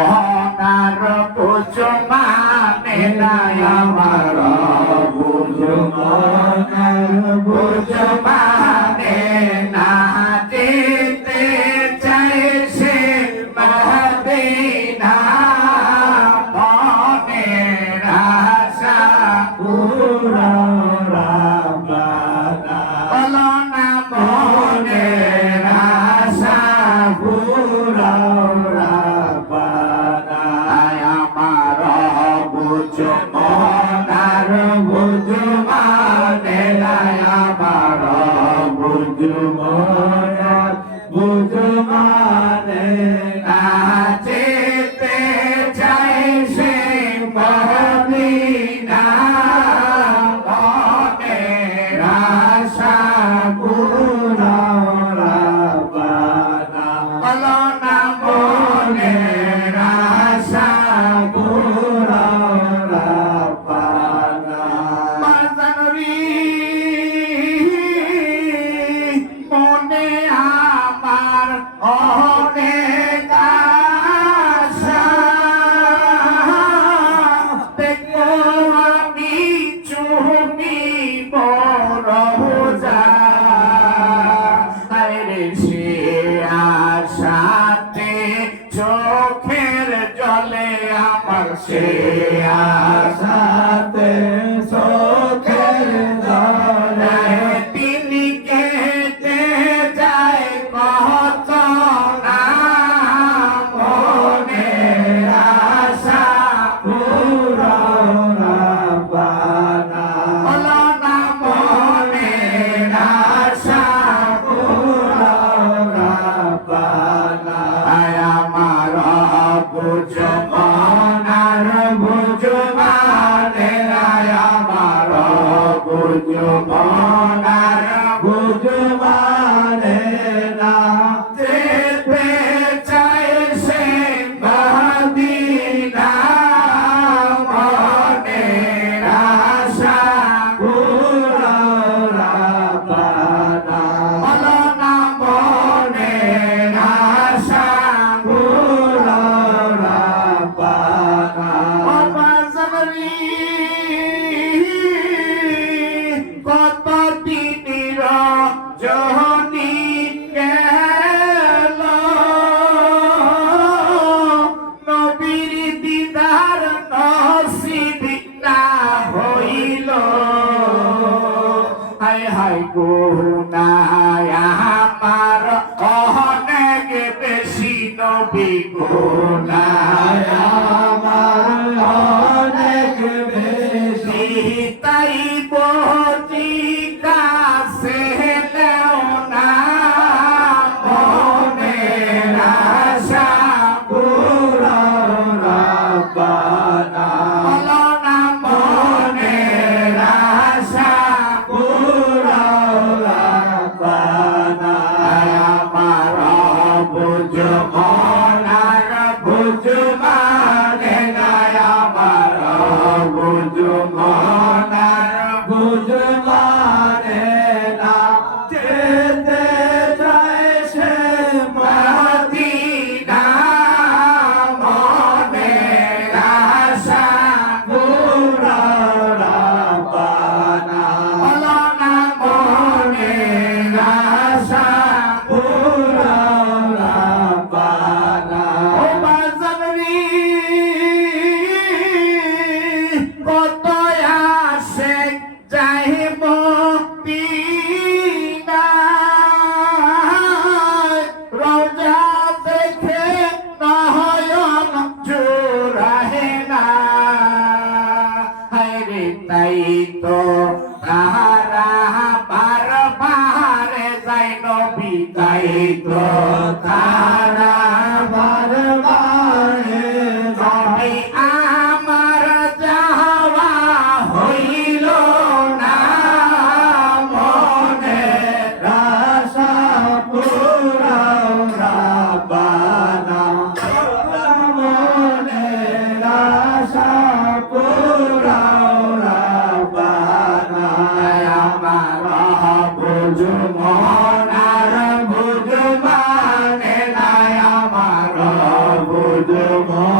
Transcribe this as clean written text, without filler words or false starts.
ওনার বুঝো মানে না আমার বুঝো ওনার বুঝো মানে না যেতে চাই সে মদিনা মনের আশা পুরা রাব্বানা বলো না মনের আশা পুরা রাব্বানা আমার বুঝো মনার বুঝো মানে আমার বুঝো মনার বুঝো মানে না যেতে চাই সে মদিনা মনের আশা পুরা রাব্বানা বলো না মনের আশা পুরা রাব্বানা বাজারি মনে আমার অনেক আশা দেখো আমি চুমি বড় যা আরে সে আশাতে চোখের জলে আমার সে আশাতে চোখের জলে তিনি কেটে যায় কত না মনের আশা পুরা রাব্বানা বলো না মনের আশা পুরা রাব্বানা আমার বুঝো মনার বুঝো মানে আমার বুঝো মনার বুঝো মানে না যেতে চাই সে মদিনা মনের আশা পুরা রাব্বানা বলো না মনের আশা পুরা রাব্বানা কত দিনের জহনি গেল নবীর দিদার নসিব না হইল হায় হায় গুনাহ আমার অনেক বেশি নবী গুনাহ আমার অনেক বেশি তাই বজি কাছে নেও না মনের আশা পুরা রাব্বানা বলো না মনের আশা পুরা রাব্বানা আমার বুঝো মনার বুঝো মানে আমার বুঝো মনার বুঝো মানে না যেতে চাই সে মদিনা মনের আশা পুরা রাব্বানা বলো না মনের আশা পুরা রাব্বানা ও বাজারি mo